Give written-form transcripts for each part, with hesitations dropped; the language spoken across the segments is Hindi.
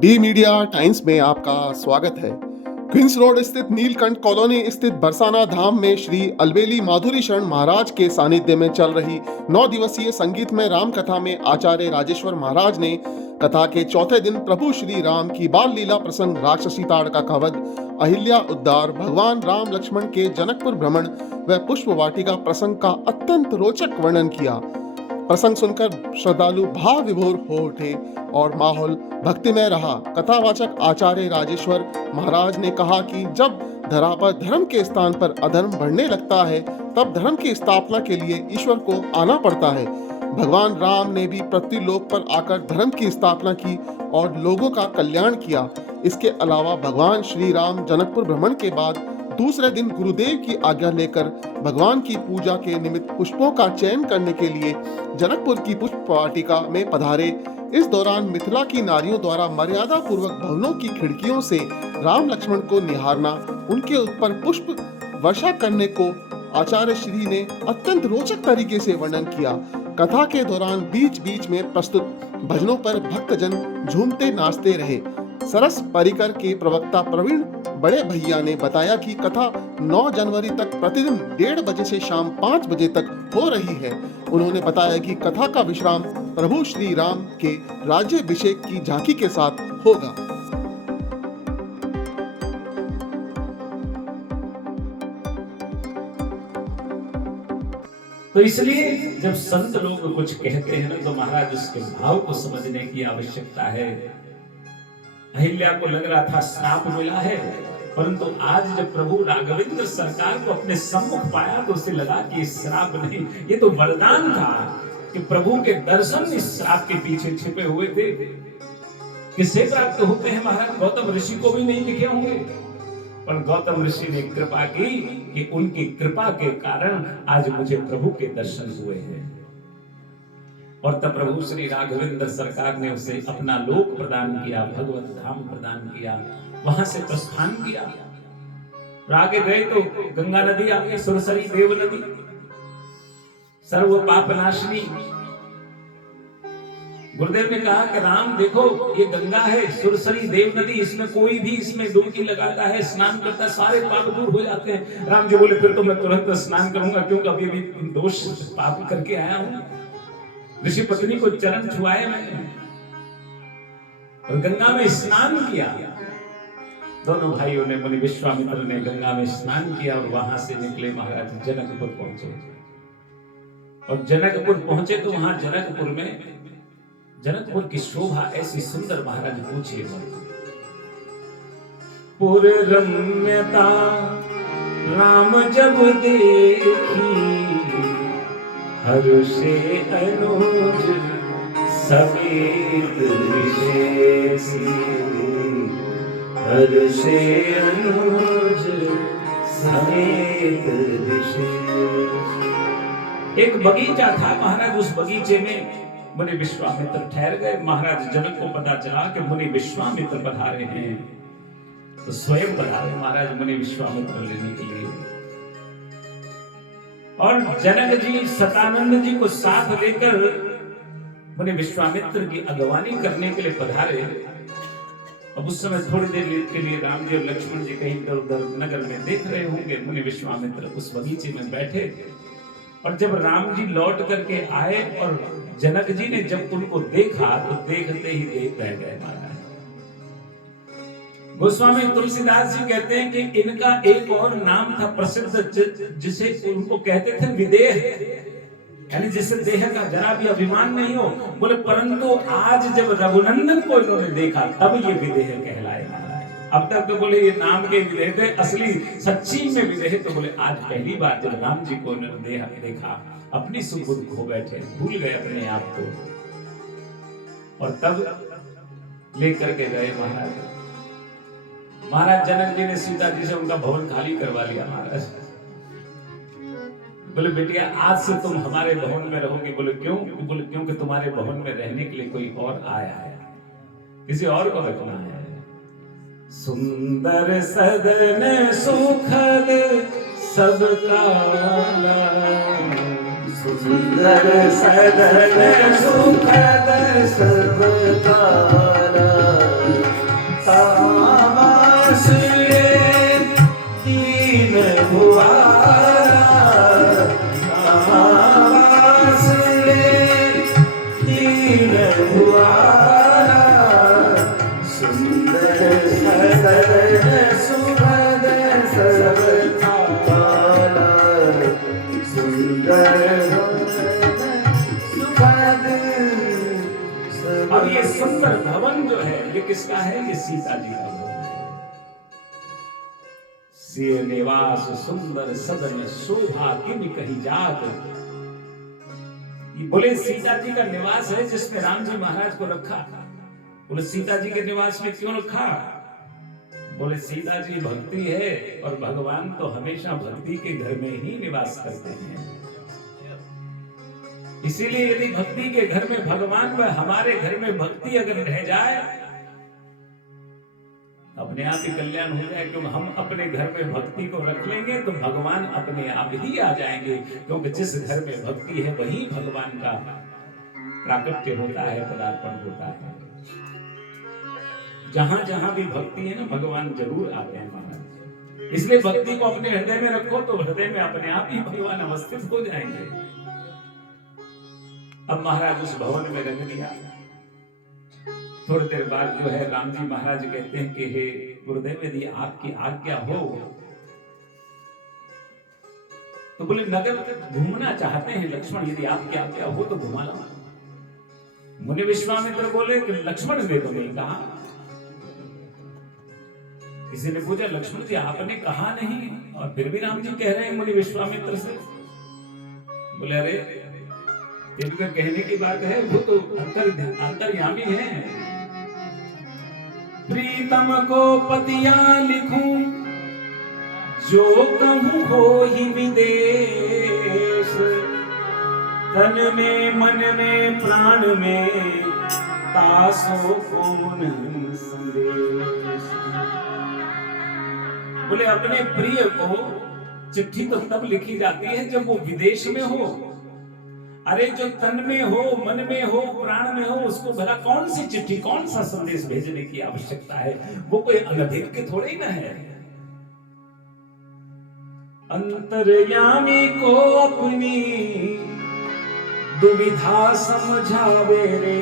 डी मीडिया टाइम्स में आपका स्वागत है। क्वींस रोड स्थित नीलकंठ कॉलोनी स्थित बरसाना धाम में श्री अलबेली माधुरी शरण महाराज के सानिध्य में चल रही 9 दिवसीय संगीतमय राम कथा में आचार्य राजेश्वर महाराज ने कथा के चौथे दिन प्रभु श्री राम की बाल लीला प्रसंग राक्षसी ताड़का का वध, अहिल्या उद्धार, भगवान राम लक्ष्मण के जनकपुर भ्रमण व पुष्प वाटिका प्रसंग का अत्यंत रोचक वर्णन किया। प्रसंग सुनकर श्रद्धालु भाव विभोर हो उठे और माहौल भक्तिमय रहा। कथावाचक आचार्य राजेश्वर महाराज ने कहा कि जब धरा पर धर्म के स्थान पर अधर्म बढ़ने लगता है तब धर्म की स्थापना के लिए ईश्वर को आना पड़ता है। भगवान राम ने भी पृथ्वी लोक पर आकर धर्म की स्थापना की और लोगों का कल्याण किया। इसके अलावा भगवान श्री राम जनकपुर भ्रमण के बाद दूसरे दिन गुरुदेव की आज्ञा लेकर भगवान की पूजा के निमित्त पुष्पों का चयन करने के लिए जनकपुर की पुष्प वाटिका में पधारे। इस दौरान मिथिला की नारियों द्वारा मर्यादा पूर्वक भवनों की खिड़कियों से राम लक्ष्मण को निहारना, उनके ऊपर पुष्प वर्षा करने को आचार्य श्री ने अत्यंत रोचक तरीके से वर्णन किया। कथा के दौरान बीच बीच में प्रस्तुत भजनों पर भक्तजन झूमते नाचते रहे। सरस परिकर के प्रवक्ता प्रवीण बड़े भैया ने बताया कि कथा 9 जनवरी तक प्रतिदिन 1:30 बजे से शाम 5 बजे तक हो रही है। उन्होंने बताया कि कथा का विश्राम प्रभु श्री राम के राज्याभिषेक की झांकी के साथ होगा। तो इसलिए जब संत लोग कुछ कहते हैं ना तो महाराज उसके भाव को समझने की आवश्यकता है। अहिल्या को लग रहा था श्राप मिला है, परंतु आज जब प्रभु राघवेंद्र सरकार को अपने सम्मुख पाया तो उसे लगा कि श्राप नहीं, ये तो वरदान था कि प्रभु के दर्शन इस श्राप के पीछे छिपे हुए थे। किससे प्राप्त होते हैं महाराज? गौतम ऋषि को भी नहीं लिखे होंगे, पर गौतम ऋषि ने कृपा की कि उनकी कृपा के कारण आज मुझे प्रभु के दर्शन हुए हैं। और तब प्रभु श्री राघवेंद्र सरकार ने उसे अपना लोक प्रदान किया, भगवत धाम प्रदान किया, वहां से प्रस्थान किया। आगे गए तो गंगा नदी आ गई, सुरसरी देव नदी, सर्व पाप नाशिनी। गुरुदेव ने कहा कि राम देखो ये गंगा है, सुरसरी देव नदी, इसमें कोई भी इसमें डुबकी लगाता है, स्नान करता है, सारे पाप दूर हो जाते हैं। राम जी बोले फिर तो मैं तुरंत स्नान करूंगा, क्योंकि अभी भी दोष पाप करके आया हूं। ऋषि पत्नी को चरण छुआए मैंने और गंगा में स्नान किया। दोनों भाइयों ने, मुनि विश्वामित्र ने गंगा में स्नान किया और वहां से निकले महाराज जनकपुर पहुंचे। और जनकपुर पहुंचे तो वहां जनकपुर की शोभा ऐसी सुंदर, महाराज पूछिए मत। पुर रम्यता राम जब देखी, हर्षे अनुज समेत विशेषी, हर्षे अनुज समेत विशेषी। एक बगीचा था महाराज, उस बगीचे में मुनि विश्वामित्र ठहर गए। महाराज जनक को पता चला कि मुनि विश्वामित्र पधारे हैं, तो स्वयं पधारे महाराज मुनि विश्वामित्र लेने के लिए। और जनक जी सतानंद जी को साथ लेकर मुनि विश्वामित्र की अगवानी करने के लिए पधारे। अब उस समय थोड़ी देर के लिए राम जी और लक्ष्मण जी कहीं इधर उधर नगर में देख रहे होंगे। मुनि विश्वामित्र उस बगीचे में बैठे और जब राम जी लौट करके आए और जनक जी ने जब उनको देखा तो देखते ही देख रह गए महाराज। गोस्वामी तुलसीदास जी कहते हैं कि इनका एक और नाम था प्रसिद्ध, जिसे उनको कहते थे विदेह, यानी जिसे देह का जरा भी अभिमान नहीं हो। बोले परंतु आज जब रघुनंदन को इन्होंने देखा तब ये विदेह कहलाए महाराज। अब तक तो बोले ये नाम के विदेह थे, असली सच्ची में विदेह तो बोले आज पहली बार जब राम जी को इन्होंने देखा, अपनी सुबुद्ध खो बैठे, भूल गए अपने आप को, और तब लेकर के गए महाराज। महाराज जनक जी ने सीता जी से उनका भवन खाली करवा लिया महाराज। बोले बेटिया आज से तुम हमारे भवन में रहोगे। बोले क्यों? बोले क्योंकि तुम्हारे भवन में रहने के लिए कोई और आया है, किसी और को रखना है। सुंदर सदन सुखद सबका, सुंदर सदन सुखद सबका, सुंदर सुखद। अब ये सुंदर भवन जो है ये किसका है? ये सीता जी का भवन है। सिय निवास सुंदर सदन शोभा किम कही जात। ये बोले सीता जी का निवास है जिसमें राम जी महाराज को रखा। बोले सीता जी के निवास में क्यों रखा? बोले सीता जी भक्ति है और भगवान तो हमेशा भक्ति के घर में ही निवास करते हैं। इसीलिए यदि भक्ति के घर में भगवान व हमारे घर में भक्ति अगर रह जाए अपने आप ही कल्याण हो जाए। क्योंकि हम अपने घर में भक्ति को रख लेंगे तो भगवान अपने आप ही आ जाएंगे। क्योंकि जिस घर में भक्ति है वहीं भगवान का प्राकट्य होता है, पदार्पण होता है। जहां जहां भी भक्ति है ना भगवान जरूर आते हैं महाराज। इसलिए भक्ति को अपने हृदय में रखो तो हृदय में अपने आप ही भगवान अवस्थित हो जाएंगे। अब महाराज उस भवन में रख दिया। थोड़ी देर बाद जो है राम जी महाराज कहते हैं कि हे गुरुदेव यदि आपकी आज्ञा हो तो बोले नगर घूमना चाहते हैं लक्ष्मण, यदि आपकी आज्ञा हो तो घुमा ला। मुनि विश्वामित्र बोले कि लक्ष्मण ने तो नहीं कहा। किसी ने पूछा लक्ष्मण जी आपने कहा नहीं और फिर भी राम जी कह रहे हैं मुनि विश्वामित्र से। बोले अरे ये भी कहने की बात है, वो तो अंतर्यामी है। प्रीतम को पतिया लिखूं जो कहूं हो ही विदेश। तन में मन में प्राण में तासो कौन संदेश। बोले अपने प्रिय को चिट्ठी तो तब लिखी जाती है जब वो विदेश में हो। अरे जो तन में हो, मन में हो, प्राण में हो, उसको भला कौन सी चिट्ठी, कौन सा संदेश भेजने की आवश्यकता है? वो कोई अनभिज्ञ थोड़ी ना है। अंतर्यामी को अपनी दुविधा समझावे रे।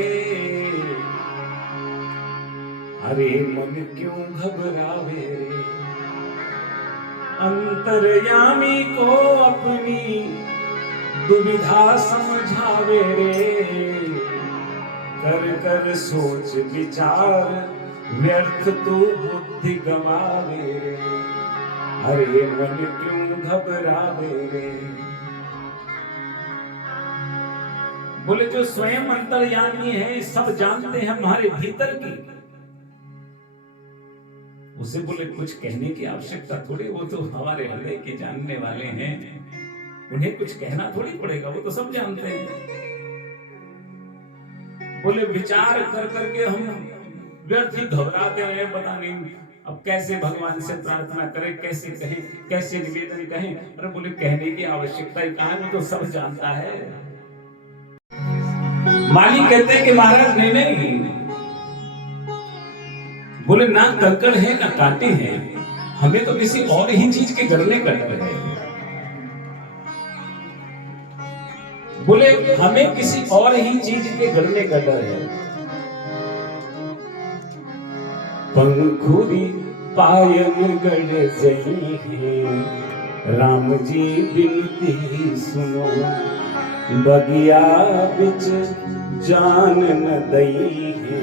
अरे मन क्यों घबरावे रे। अंतर्यामी को अपनी दुविधा समझावे रे। कर कर सोच विचार व्यर्थ तू बुद्धि गवावे रे। अरे मन क्यों घबरावे रे। बोले जो स्वयं अंतर्यामी है, सब जानते हैं हमारे भीतर की, उसे बोले कुछ कहने की आवश्यकता थोड़ी। वो तो हमारे हृदय के जानने वाले हैं, उन्हें कुछ कहना थोड़ी पड़ेगा, वो तो सब जानते हैं। बोले विचार कर करके हम व्यर्थ ही घबराते हैं, पता नहीं अब कैसे भगवान से प्रार्थना करें, कैसे कहें, कैसे निवेदन कहें। अरे बोले कहने की आवश्यकता ही कहाँ है, वो तो सब जानता है। मालिक कहते हैं कि महाराज नहीं नहीं, बोले ना कंकड़ है ना कांटे हैं, हमें तो किसी और ही चीज के गढ़ने का डर है। बोले हमें किसी और ही चीज के गढ़ने का डर है। पंखुरी पायन गढ़ जई है, राम जी बिनती सुनो। बगिया बिच जान न दई है,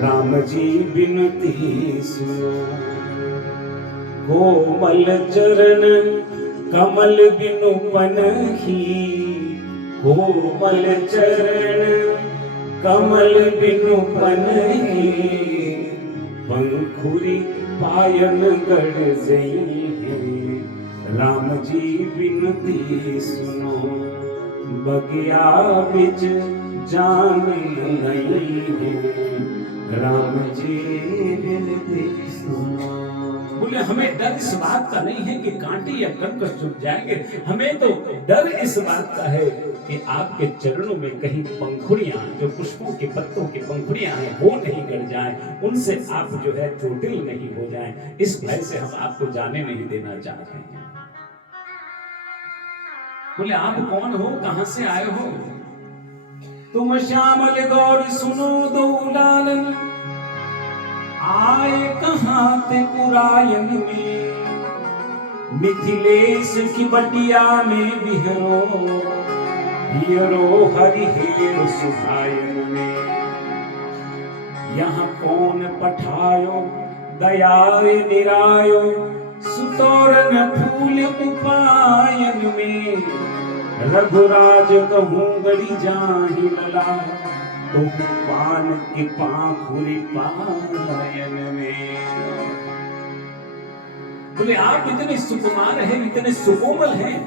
राम जी बिनती सुनो। कोमल चरण कमल बिनु पनही, कोमल चरण कमल बिनु पनही। पंखुरी पायन गढ़ जई है, राम जी बिनती सुनो। बगिया बिच जान नहीं है, राम जी बिनती सुनो। बोले हमें डर इस बात का नहीं है कि कांटे या कंकर चुभ जाएंगे, हमें तो डर इस बात का है कि आपके चरणों में कहीं पंखुड़ियां, जो पुष्पों के पत्तों की पंखुड़ियां हैं, वो नहीं गड़ जाएं, उनसे आप जो है चोटिल नहीं हो जाएं। इस भय से हम आपको जाने नहीं देना चाहते हैं। बोले आप कौन हो, कहां से आए हो? तुम श्यामल गौर सुनो दो लालन, आए कहां ते पुरायन में। मिथिलेश की बटिया में बिहरो हरिहेर सुभायन में। यहाँ कौन पठायो दयाए निरायो सुतोरन फूल उपायन में। रघुराज कहूँ गड़ी जाहि लला तो पान के पाखुरी पायन में। बोले आप इतने सुकुमार हैं, इतने सुकोमल हैं,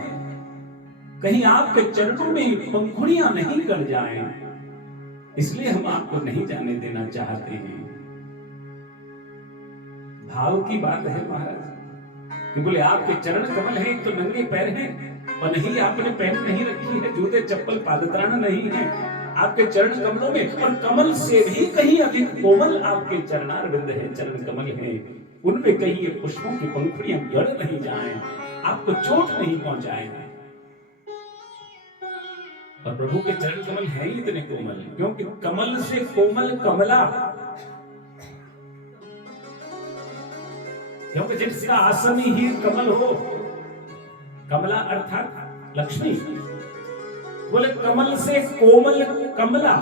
कहीं आपके चरणों में पंखुड़ियां नहीं गड़ जाएं, इसलिए हम आपको नहीं जाने देना चाहते हैं। भाव की बात है महाराज कि बोले आपके चरण कमल हैं, तो नंगे पैर हैं और नहीं आपने पहन नहीं रखी है, जूते चप्पल पादत्राण नहीं है आपके चरण कमलों में, और कमल से भी कहीं अधिक कोमल आपके चरणारविंद है, चरण कमल है, उनमें कहीं ये पुष्पों की पंखुड़ियां गड़ नहीं जाएं, आपको चोट नहीं पहुंचाएं। और प्रभु के चरण कमल है ही इतने कोमल, क्योंकि कमल से कोमल कमला, क्योंकि जिसका आसन ही कमल हो, कमला अर्थात लक्ष्मी, बोले कमल से कोमल कमला,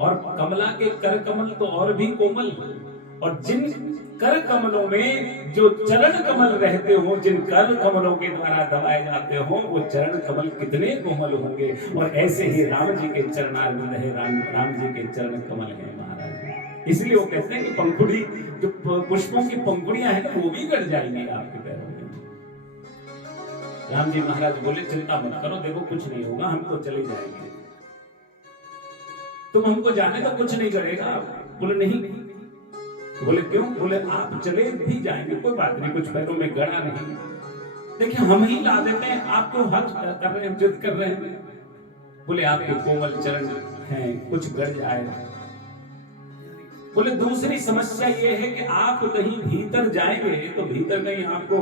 और कमला के कर कमल तो और भी कोमल, और जिन कर कमलों में जो चरण कमल रहते हो, जिन कर कमलों के द्वारा दबाए जाते हो, वो चरण कमल कितने कोमल होंगे। और ऐसे ही राम जी के चरणारविंद है, राम जी के चरण कमल है महाराज। इसलिए वो कहते हैं कि पंखुड़ी, जो पुष्पों की पंखुड़ियां हैं वो भी गड़ जाएंगी आपके पैरों में। राम जी महाराज बोले चिंता मत करो, देखो कुछ नहीं होगा, हम तो चले जाएंगे, तुम हमको जाने तो कुछ नहीं करेगा। बोले नहीं। बोले क्यों? बोले आप चले भी जाएंगे, कोई बात नहीं, कुछ पैरों में गड़ा नहीं, देखिए हम ही ला देते हैं, आप क्यों हट कर रहे हैं, जिद कर रहे हैं। बोले आपके कोमल चरण हैं, कुछ गड़ जाएगा। बोले दूसरी समस्या ये है कि आप कहीं भीतर जाएंगे तो भीतर कहीं आपको,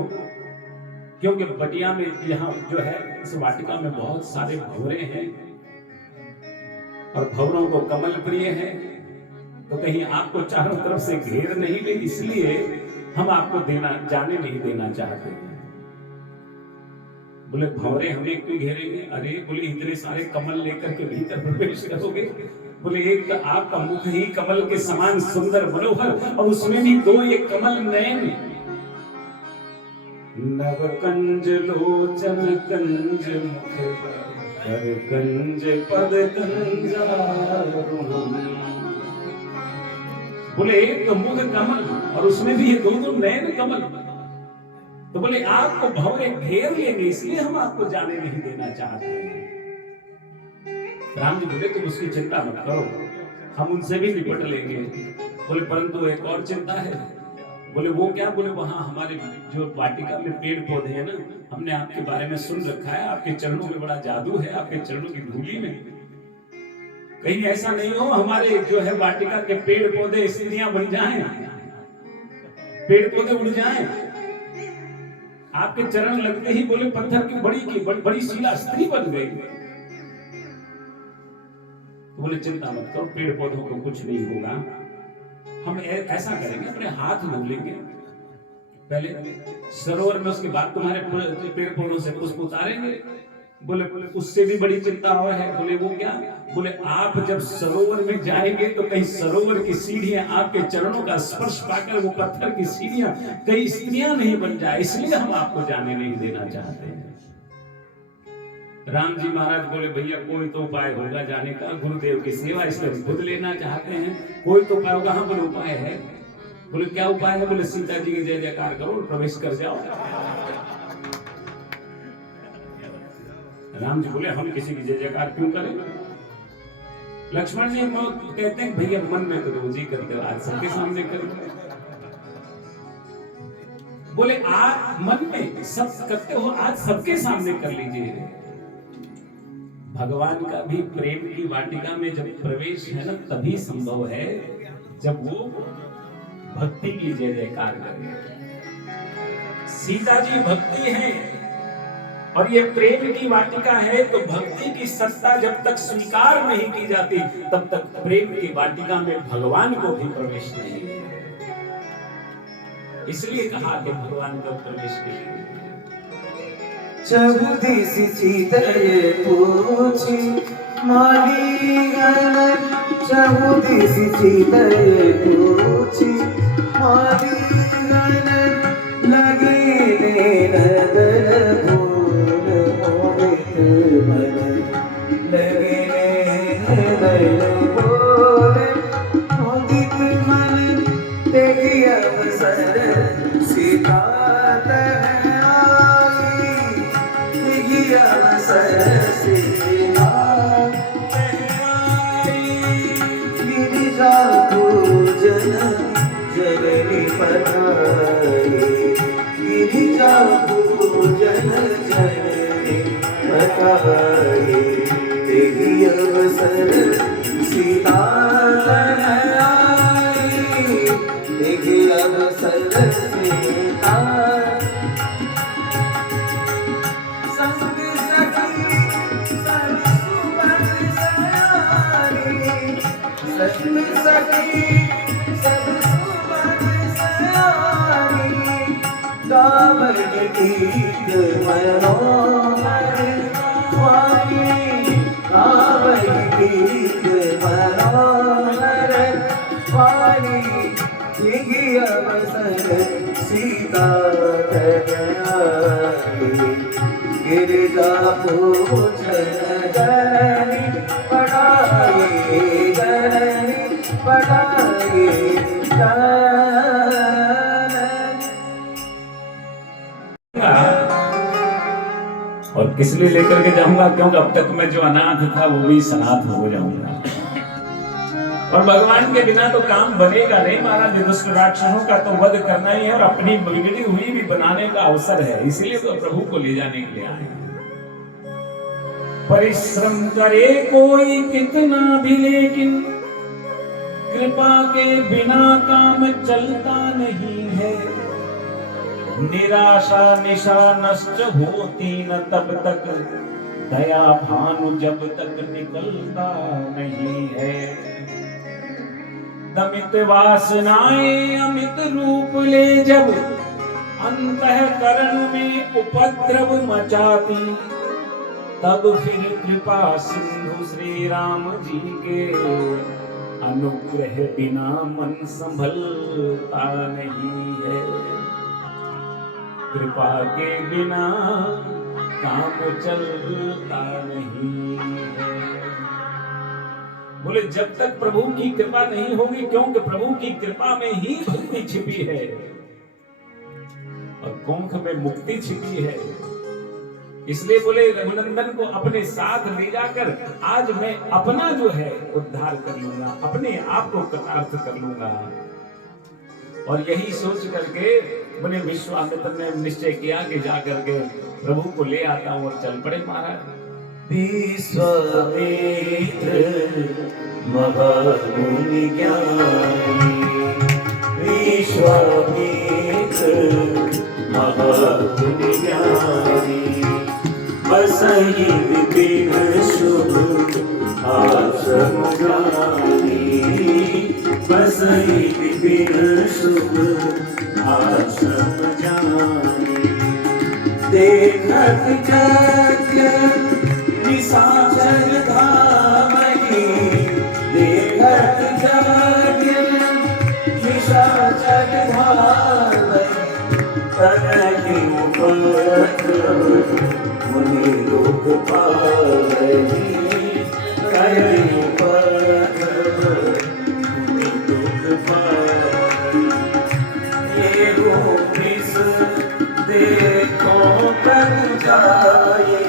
क्योंकि बटिया में यहाँ जो है इस वाटिका में बहुत सारे भंवरे हैं और भंवरों को कमल प्रिय है, तो कहीं आपको चारों तरफ से घेर नहीं ले, इसलिए हम आपको जाने नहीं देना चाहते। बोले भंवरे हमें क्यों घेरेंगे? अरे बोले इतने सारे कमल लेकर के भीतर प्रवेश करोगे? बोले एक आपका मुख ही कमल के समान सुंदर मनोहर, और उसमें भी दो ये कमल नयन, नव कंज लोचन कंज मुख कर कंज पद कंजारुणम। बोले एक तो मुख कमल और उसमें भी ये दो नयन कमल, तो बोले आपको भंवरे घेर लेंगे, इसलिए हम आपको जाने नहीं देना चाहते हैं। राम जी बोले तुम उसकी चिंता मत करो, हम उनसे भी निपट लेंगे। बोले परंतु एक और चिंता है। बोले वो क्या? बोले वहां हमारे जो वाटिका में पेड़ पौधे हैं ना, हमने आपके बारे में सुन रखा है, आपके चरणों में बड़ा जादू है, आपके चरणों की धूली में, कहीं ऐसा नहीं हो हमारे जो है वाटिका के पेड़ पौधे स्त्रियां बन जाएं, पेड़ पौधे उड़ जाएं। आपके चरण लगते ही बोले पत्थर की बड़ी शिला स्त्री बन गई। तो बोले चिंता मत करो, पेड़ पौधों को कुछ नहीं होगा, हम ऐसा करेंगे अपने हाथ धो लेंगे पहले सरोवर में, उसके बाद तुम्हारे पेड़ पौधों से पुष्प उतारेंगे। बोले उससे भी बड़ी चिंता और है। बोले वो क्या? बोले आप जब सरोवर में जाएंगे तो कहीं सरोवर की सीढ़ियां आपके चरणों का स्पर्श पाकर वो पत्थर की सीढ़ियां कई स्त्रियां नहीं बन जाए, इसलिए हम आपको जाने नहीं देना चाहते हैं। राम जी महाराज बोले भैया कोई तो उपाय होगा जाने का, गुरुदेव की सेवा इसलिए खुद लेना चाहते हैं, कोई तो उपाय होगा। हाँ बोले उपाय है। बोले क्या उपाय है? बोले सीता जी की जय जयकार करो और प्रवेश कर जाओ। राम जी बोले हम किसी की जय जयकार क्यों करें? लक्ष्मण जी कहते हैं भैया मन में तो रोज ही करते हो, आज सबके सामने करो। बोले आज मन में सब करते हो, आज सबके सामने कर लीजिए। भगवान का भी प्रेम की वाटिका में जब प्रवेश है ना, तभी संभव है जब वो भक्ति की जय जयकार करे। सीता जी भक्ति है और ये प्रेम की वाटिका है, तो भक्ति की सत्ता जब तक स्वीकार नहीं की जाती तब तक प्रेम की वाटिका में भगवान को भी प्रवेश नहीं है। इसलिए कहा कि भगवान का प्रवेश के लिए चबुदिस चितये पूछी माली गण चबुदिस चितये पूछी माली गण लगे नदन भूल मोहित मन लगे नदन भूल मोहित मन तेगी अवसर सीता गिरिजा पूजन जननी पठाई गिरिजा पूजन जननी पठाई तेगी अवसर सीता तेगी अवसर सीता गीत मनोहर वाणी गावै गीत मनोहर वाणी यही अवसर सीता गिरिजा पूजन जननी पढ़ाई और किस लिए लेकर के जाऊंगा, क्योंकि अब तक मैं जो अनाथ था वो भी सनाथ हो जाऊंगा। और भगवान के बिना तो काम बनेगा नहीं महाराज। दुष्ट राक्षसों का तो वध करना ही है और अपनी बिगड़ी हुई भी बनाने का अवसर है, इसीलिए तो प्रभु को ले जाने के लिए आए। परिश्रम करे कोई कितना भी, लेकिन कृपा के बिना काम चलता नहीं है। निराशा निशा नष्ट होती न तब तक, दया भानु जब तक निकलता नहीं है। दमित वासनाएं अमित रूप ले जब, अंतःकरण में उपद्रव मचाती, तब फिर कृपा सिंधु श्री राम जी के अनुग्रह बिना मन संभलता नहीं है। कृपा के बिना काम चलता नहीं है। बोले जब तक प्रभु की कृपा नहीं होगी, क्योंकि प्रभु की कृपा में ही भक्ति छिपी है और कुंभ में मुक्ति छिपी है। इसलिए बोले रघुनंदन को अपने साथ ले जाकर आज मैं अपना जो है उद्धार कर लूंगा, अपने आप को कृतार्थ कर लूंगा। और यही सोच करके बोले विश्वामित्र ने निश्चय किया कि जाकर के प्रभु को ले आता हूं और चल पड़े महाराज। विश्वामित्र महामुनि ज्ञानी, विश्वामित्र महामुनि ज्ञानी, बसई विपिन शुभ आश्रम जानी, बसई विपिन शुभ आश्रम जानी। देखत यज्ञ निशाचर धामहि, देखत यज्ञ निशाचर धामहि, तरहि उपद्रव मुनि लोक पावहि, तरहि उपद्रव मुनि लोक पावहि। ये रूपिस देखो प्रभु जाए,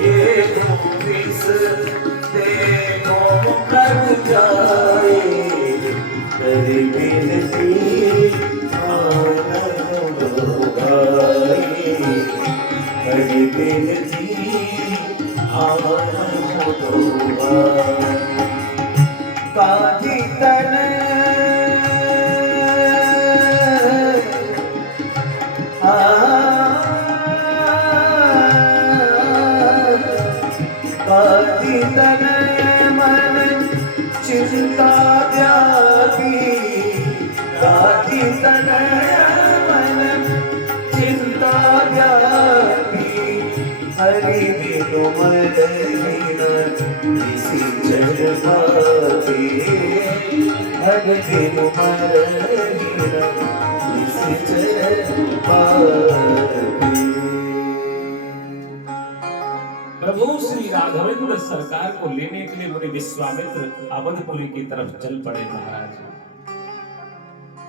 ये रूपिस देखो प्रभु जाए, करि बिनती आनंद गाए, करि बिनती आनंद गाए। काजी तन मन चिंता व्यापी, काजी तनय हरि बिनु मरहिन किसी चर भाती हरि बिनु मरहिन किसी चर भाती। प्रभु श्री राघवेंद्र सरकार को लेने के लिए मुनि विश्वामित्र अवधपुरी की तरफ चल पड़े महाराज।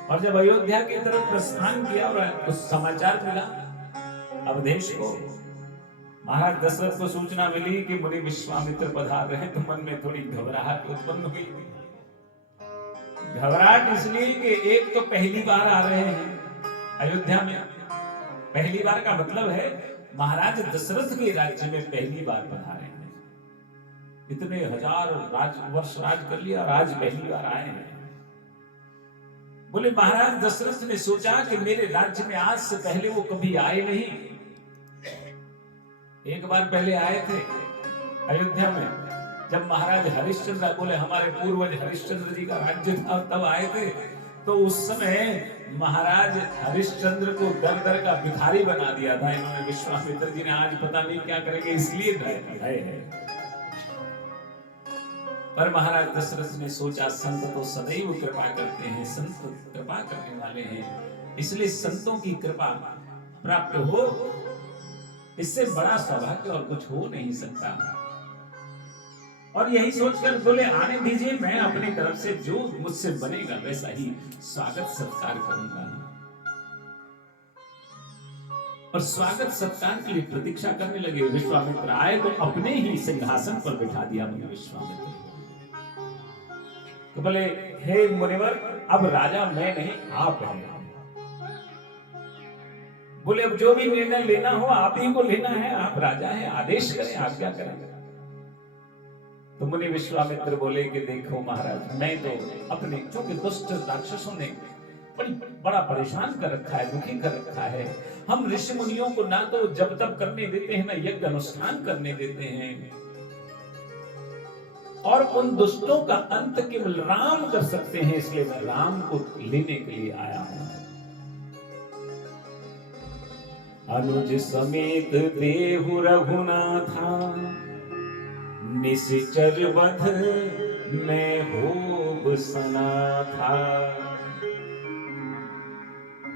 और जब अयोध्या की तरफ प्रस्थान किया और कुछ समाचार मिला अवधेश को, महाराज दशरथ को सूचना मिली कि मुनि विश्वामित्र पधार रहे, तो मन में थोड़ी घबराहट उत्पन्न हुई। घबराहट इसलिए कि एक तो पहली बार आ रहे हैं अयोध्या में। पहली बार का मतलब है महाराज दशरथ के राज्य में पहली बार पधारे हैं। इतने हजार वर्ष राज कर लिया और आज पहली बार आए हैं। बोले महाराज दशरथ ने सोचा कि मेरे राज्य में आज से पहले वो कभी आए नहीं। एक बार पहले आए थे अयोध्या में, जब महाराज हरिश्चंद्र, बोले हमारे पूर्वज हरिश्चंद्र जी का राज्य था, तब आए थे। तो उस समय महाराज हरिश्चंद्र को दर दर का भिखारी बना दिया था इन्होंने, विश्वामित्र जी ने। आज पता नहीं क्या करेंगे, इसलिए गए हैं। पर महाराज दशरथ ने सोचा संत तो सदैव कृपा करते हैं, संत कृपा करने वाले हैं, इसलिए संतों की कृपा प्राप्त हो, इससे बड़ा सौभाग्य और कुछ हो नहीं सकता। और यही सोचकर बोले आने दीजिए, मैं अपनी तरफ से जो मुझसे बनेगा वैसा ही स्वागत सत्कार करूंगा। और स्वागत सत्कार के लिए प्रतीक्षा करने लगे। विश्वामित्र आए तो अपने ही सिंहासन पर बिठा दिया मुनि विश्वामित्र। तो बोले हे मुनिवर, अब राजा मैं नहीं आप हैं। बोले अब जो भी निर्णय लेना हो आप ही को लेना है, आप राजा हैं, आदेश करें, आज्ञा करें। तो मुनि विश्वामित्र बोले कि देखो महाराज, मैं तो अपने, क्योंकि दुष्ट राक्षसों ने बड़ा परेशान कर रखा है, दुखी कर रखा है। हम ऋषि मुनियों को ना तो जब तब करने देते हैं, ना यज्ञ अनुष्ठान करने देते हैं। और उन दुष्टों का अंत केवल राम कर सकते हैं, इसलिए मैं राम को लेने के लिए आया हूं। अनुज समेत देहु रघुनाथा, निश्चर वध में होब सना था।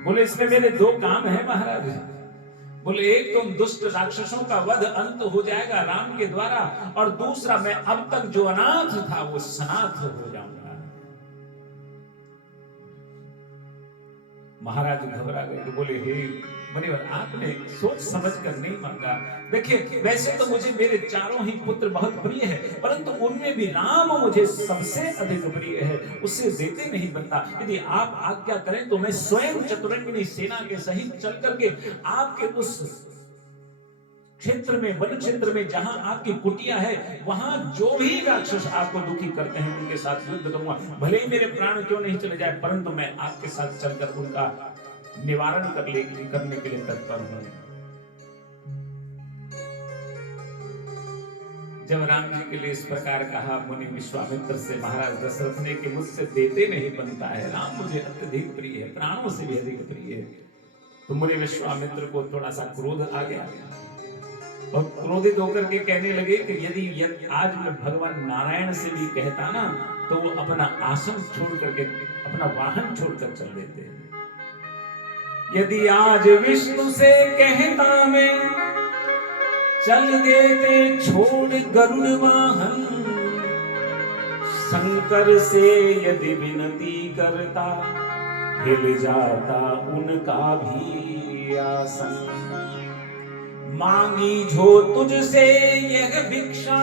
बोले इसमें मेरे दो काम हैं महाराज। बोले एक तो दुष्ट राक्षसों का वध अंत हो जाएगा राम के द्वारा, और दूसरा मैं अब तक जो अनाथ था वो सनाथ हो जाऊंगा। महाराज घबरा गए तो बोले हे मुनिवर, आपने सोच समझ कर नहीं मांगा। देखिए वैसे तो मुझे मेरे चारों ही पुत्र बहुत प्रिय है, परंतु उनमें भी राम मुझे सबसे अधिक प्रिय है, उससे देते नहीं बनता। यदि आप आज्ञा करें तो मैं स्वयं चतुरंगिनी सेना के सहित चल करके आपके उस क्षेत्र में, वन क्षेत्र में जहां आपकी कुटिया है, वहां जो भी राक्षस आपको दुखी करते हैं उनके साथ युद्ध करूंगा। भले ही मेरे प्राण क्यों नहीं चले जाए, परंतु मैं आपके साथ चलकर उनका निवारण करने के लिए तत्पर हूं। जब राम जी के लिए इस प्रकार कहा मुनि विश्वामित्र से महाराज दशरथ ने कि मुझसे देते नहीं बनता है, राम मुझे अत्यधिक प्रिय है, प्राणों से भी अधिक प्रिय है, तो मुनि विश्वामित्र को थोड़ा सा क्रोध आ गया और क्रोधित होकर के कहने लगे कि यदि आज मैं भगवान नारायण से भी कहता ना, तो वो अपना आसन छोड़ करके, अपना वाहन छोड़कर चल देते हैं। यदि आज विष्णु से कहता मैं, चल देते छोड़ गरुड़ वाहन, शंकर से यदि विनती करता, हिल जाता उनका भी आसन। मांगी जो तुझसे यह भिक्षा,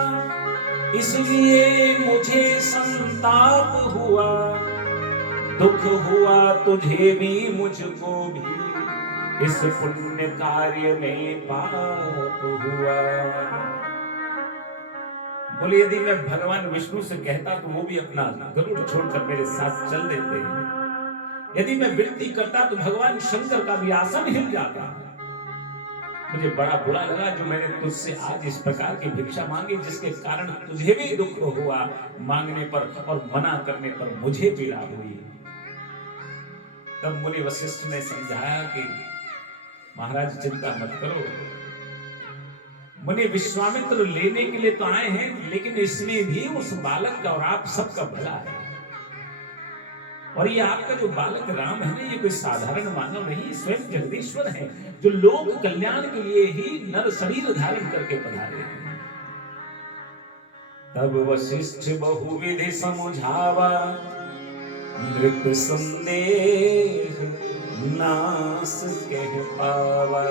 इसलिए मुझे संताप हुआ, दुख हुआ तुझे भी मुझको भी, इस पुण्य कार्य में पाप हुआ। बोले यदि मैं भगवान विष्णु से कहता तो वो भी अपना गरुड़ छोड़कर मेरे साथ चल देते हैं। यदि मैं विनती करता तो भगवान शंकर का भी आसन हिल जाता। मुझे बड़ा बुरा लगा जो मैंने तुझसे आज इस प्रकार की भिक्षा मांगी, जिसके कारण तुझे भी दुख हुआ मांगने पर और मना करने पर मुझे पीड़ा हुई। तब मुनि वशिष्ठ ने समझाया कि महाराज चिंता मत करो, मुनि विश्वामित्र लेने के लिए तो आए हैं, लेकिन इसमें भी उस बालक का और आप सबका भला है। और ये आपका जो बालक राम है ना, ये कोई साधारण मानव नहीं, स्वयं जगदीश्वर है, जो लोक कल्याण के लिए ही नर शरीर धारण करके पधारे हैं। तब वशिष्ठ बहुविधि समुझावा, नृप संदेह नास कह पावा।